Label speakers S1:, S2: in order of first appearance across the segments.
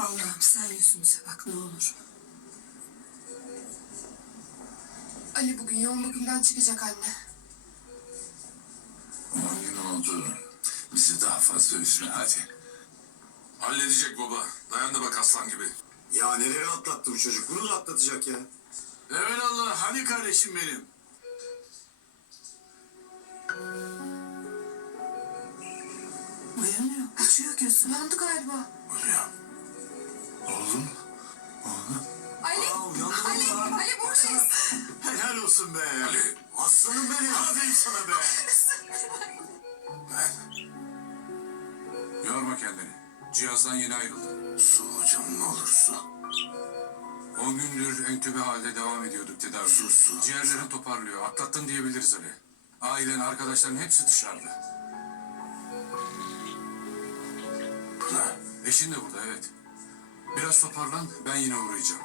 S1: Allah'ım sen yüzümüze bak ne olur. Ali bugün yoğun bakımdan çıkacak anne.
S2: 10 gün oldu. Bizi daha fazla üzme hadi.
S3: Halledecek baba. Dayandı bak aslan gibi.
S4: Ya neleri atlattı bu çocuk? Bunu da atlatacak ya.
S2: Evelallah hani kardeşim benim.
S1: Uyanıyor. Açıyor gözünü. Uyandı galiba.
S2: Ulan. Oğlum. Oğlum.
S1: Ali! Ali buradayız.
S2: Helal olsun be.
S3: Ali.
S4: Aslanım benim.
S2: Aferin sana be.
S3: Yorma kendini. Cihazdan yeni ayrıldı.
S2: Su hocam ne olur su.
S3: 10 gündür entübe halde devam ediyorduk tedavi.
S2: Su.
S3: Ciğerlerin toparlıyor. Atlattın diyebiliriz Ali. Ailen, arkadaşların hepsi dışarıda.
S2: Ulan.
S3: Eşin de burada evet. Biraz toparlan, ben yine uğrayacağım.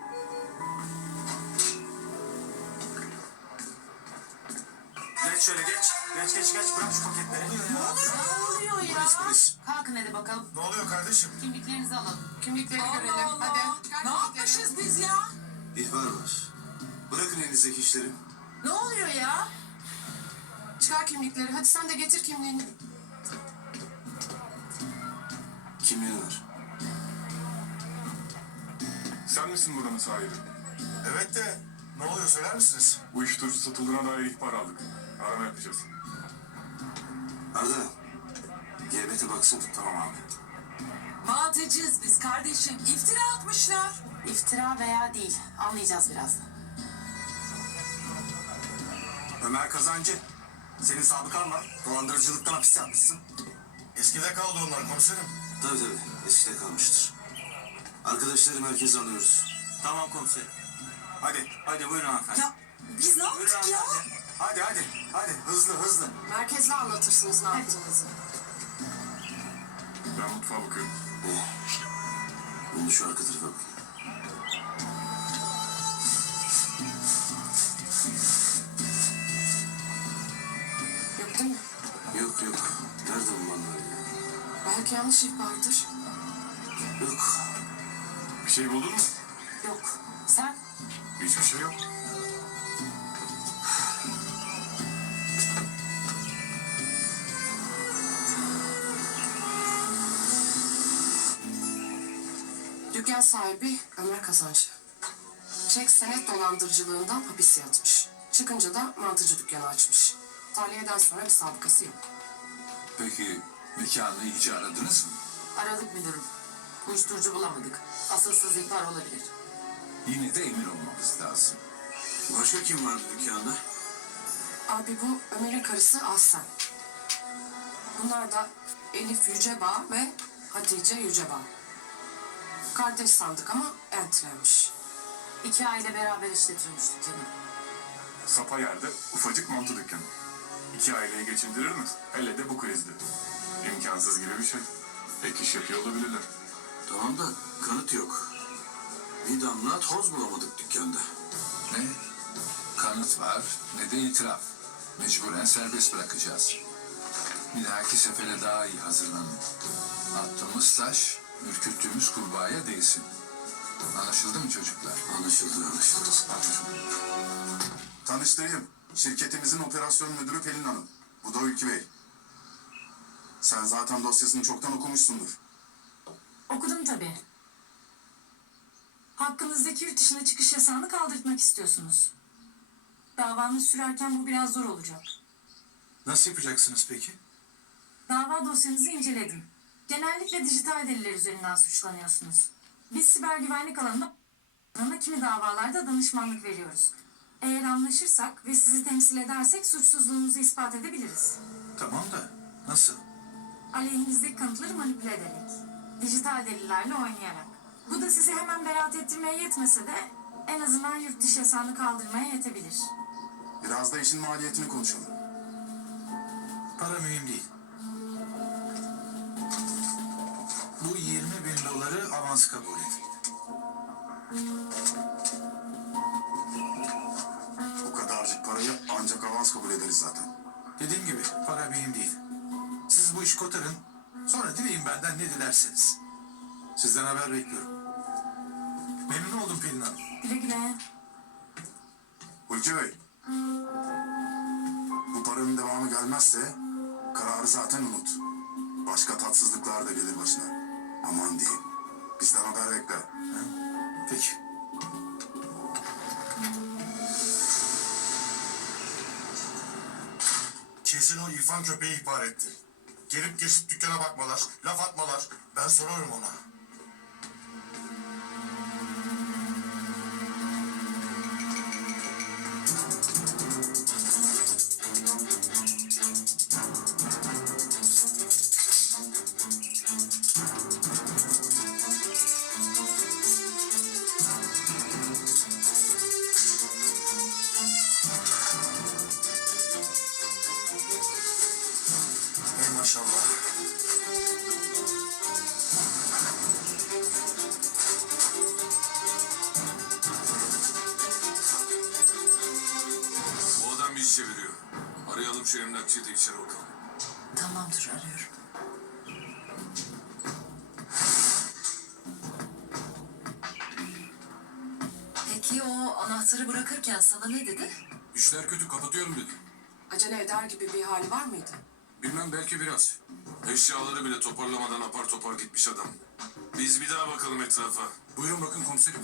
S4: Geç şöyle geç. Geç. Bırak şu paketleri.
S1: Ne oluyor ya?
S2: Polis.
S5: Kalkın hadi bakalım.
S4: Ne oluyor kardeşim?
S5: Kimliklerinizi alalım.
S1: Kimlikleri görelim. Hadi.
S5: Ne yapmışız biz ya?
S4: İhbar var. Bırakın elinizdeki işleri.
S5: Ne oluyor ya?
S1: Çıkar kimlikleri. Hadi sen de getir kimliğini.
S4: Kimliğin var.
S6: Sen misin buranın sahibi?
S4: Evet de ne oluyor söyler misiniz?
S6: Uyuşturucu satıldığına dair ihbar aldık. Arama yapacağız.
S4: Arda. GBT baksın.
S6: Tamam abi.
S5: Mantıcıyız biz kardeşim. İftira atmışlar. İftira veya değil. Anlayacağız birazdan.
S4: Ömer Kazancı. Senin sabıkan var. Dolandırıcılıktan hapis yatmışsın. Eskide kaldı onlar komiserim. Tabii. Eskide kalmıştır. Arkadaşları merkeze alıyoruz. Tamam komiserim. Hadi buyurun hanımefendi.
S5: Ya biz ne yaptık ya?
S4: Hadi hızlı.
S1: Merkezle anlatırsınız ne yaptığınızı.
S6: Ben mutfağa bakıyorum.
S4: Ben de şu arka tarafa bakayım.
S1: Yok değil mi?
S4: Yok. Nerede bu manlar ya?
S1: Belki yanlış ihbardır.
S4: Yok.
S6: Bir şey buldun mu?
S5: Yok. Sen?
S6: Hiçbir şey yok.
S1: Dükkan sahibi Ömer Kazancı. Çek senet dolandırıcılığından hapis yatmış. Çıkınca da mantıcı dükkanı açmış. Tahliyeden sonra bir sabıkası yok.
S2: Peki mekanı iyice aradınız mı?
S5: Aradık müdürüm. Uyuşturucu bulamadık. Asılsız ihbar olabilir.
S2: Yine de emin olmamız lazım.
S4: Başka kim vardı dükkanda?
S1: Abi bu Ömer'in karısı Aslen. Bunlar da Elif Yücebağ ve Hatice Yücebağ. Kardeş sandık ama entlenmiş.
S5: 2 aile beraber işletiyormuş dükkanı.
S6: Sapa yerde ufacık mantı dükkanı. 2 aileyi geçindirir mi? Hele de bu krizde. İmkansız gibi bir şey. Ek iş yapıyor olabilirler.
S4: Tamam da kanıt yok. Bir damla toz bulamadık dükkanda.
S2: Ne? Kanıt var ne de itiraf. Mecburen serbest bırakacağız. Bir dahaki sefere daha iyi hazırlanın. Attığımız taş, ürküttüğümüz kurbağaya değsin. Anlaşıldı mı çocuklar?
S4: Anlaşıldı.
S7: Tanıştırayım. Şirketimizin operasyon müdürü Pelin Hanım. Bu da Ülkü Bey. Sen zaten dosyasını çoktan okumuşsundur.
S8: Okudum tabii. Hakkınızdaki yurt dışına çıkış yasağını kaldırtmak istiyorsunuz. Davanız sürerken bu biraz zor olacak.
S4: Nasıl yapacaksınız peki?
S8: Dava dosyanızı inceledim. Genellikle dijital deliller üzerinden suçlanıyorsunuz. Biz siber güvenlik alanında kimi davalarda danışmanlık veriyoruz. Eğer anlaşırsak ve sizi temsil edersek suçsuzluğunuzu ispat edebiliriz.
S4: Tamam da nasıl?
S8: Aleyhinizdeki kanıtları manipüle ederek, dijital delillerle oynayarak. Bu da sizi hemen beraat ettirmeye yetmese de en azından yurt dışı yasağını kaldırmaya yetebilir.
S7: Biraz da işin maliyetini konuşalım.
S4: Para mühim değil. Bu 20.000 doları avans kabul edin.
S7: Bu kadarcık parayı ancak avans kabul ederiz zaten.
S4: Dediğim gibi para mühim değil. Siz bu işi kotarın. Sonra dileyin benden ne dilerseniz. Sizden haber bekliyorum. Memnun oldum Pelin Hanım.
S8: Güle güle.
S7: Hulki Bey. Bu paranın devamı gelmezse kararı zaten unut. Başka tatsızlıklar da gelir başına. Aman diyeyim. Bizden haber bekle.
S4: Peki. Kesin o İrfan köpeği ihbar etti. Gelip geçip dükkana bakmalar, laf atmalar. Ben sorarım ona. Ey maşallah.
S3: Bu adam bir iş çeviriyor. Arayalım şu emlakçıyı da içeri bakalım.
S5: Tamamdır, arıyorum. Peki o anahtarı bırakırken sana ne dedi?
S3: İşler kötü, kapatıyorum dedi.
S1: Acele eder gibi bir hali var mıydı?
S3: Bilmem, belki biraz. Eşyaları bile toparlamadan apar topar gitmiş adam. Biz bir daha bakalım etrafa. Buyurun bakın komiserim.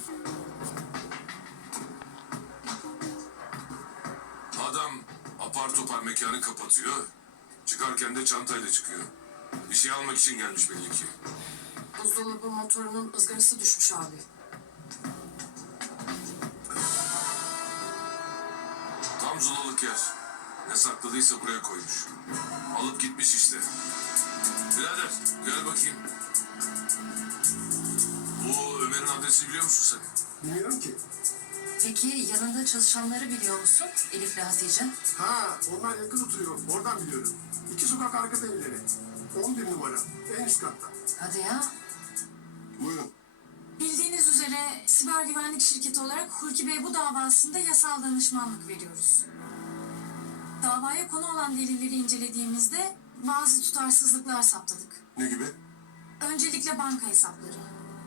S3: Adam apar topar mekanı kapatıyor. Çıkarken de çantayla çıkıyor. Bir şey almak için gelmiş belli ki.
S1: Buzdolabı motorunun ızgarası düşmüş abi.
S3: Tam zulalık yer. Ne sakladıysa buraya koymuş. Alıp gitmiş işte. Birader gel bakayım. Bu Ömer'in adresini biliyor musun sen?
S9: Bilmiyorum ki.
S5: Peki yanında çalışanları biliyor musun? Elif'le Hatice.
S9: Ha, onlar yakın oturuyor. Oradan biliyorum. 2 sokak arkada evleri. 11 numara. En üst katta.
S5: Hadi ya.
S9: Buyurun.
S8: Bildiğiniz üzere siber güvenlik şirketi olarak Hulki Bey bu davasında yasal danışmanlık veriyoruz. Davaya konu olan delilleri incelediğimizde bazı tutarsızlıklar saptadık.
S7: Ne gibi?
S8: Öncelikle banka hesapları.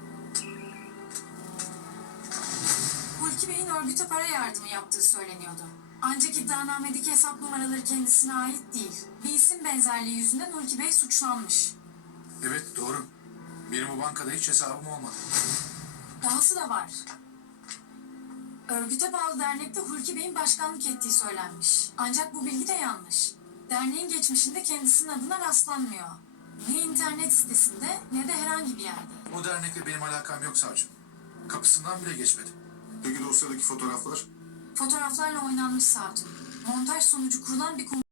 S8: Hulki Bey'in örgüte para yardımı yaptığı söyleniyordu. Ancak iddianamedeki hesap numaraları kendisine ait değil. Bir isim benzerliği yüzünden Hulki Bey suçlanmış.
S3: Evet doğru. Benim bu bankada hiç hesabım olmadı.
S8: Dahası da var. Örgüte bağlı dernekte Hulki Bey'in başkanlık ettiği söylenmiş. Ancak bu bilgi de yanlış. Derneğin geçmişinde kendisinin adına rastlanmıyor. Ne internet sitesinde ne de herhangi bir yerde.
S3: O dernekle benim alakam yok savcım. Kapısından bile geçmedim.
S7: Peki dosyadaki fotoğraflar?
S8: Fotoğraflarla oynanmış savcım. Montaj sonucu kurulan bir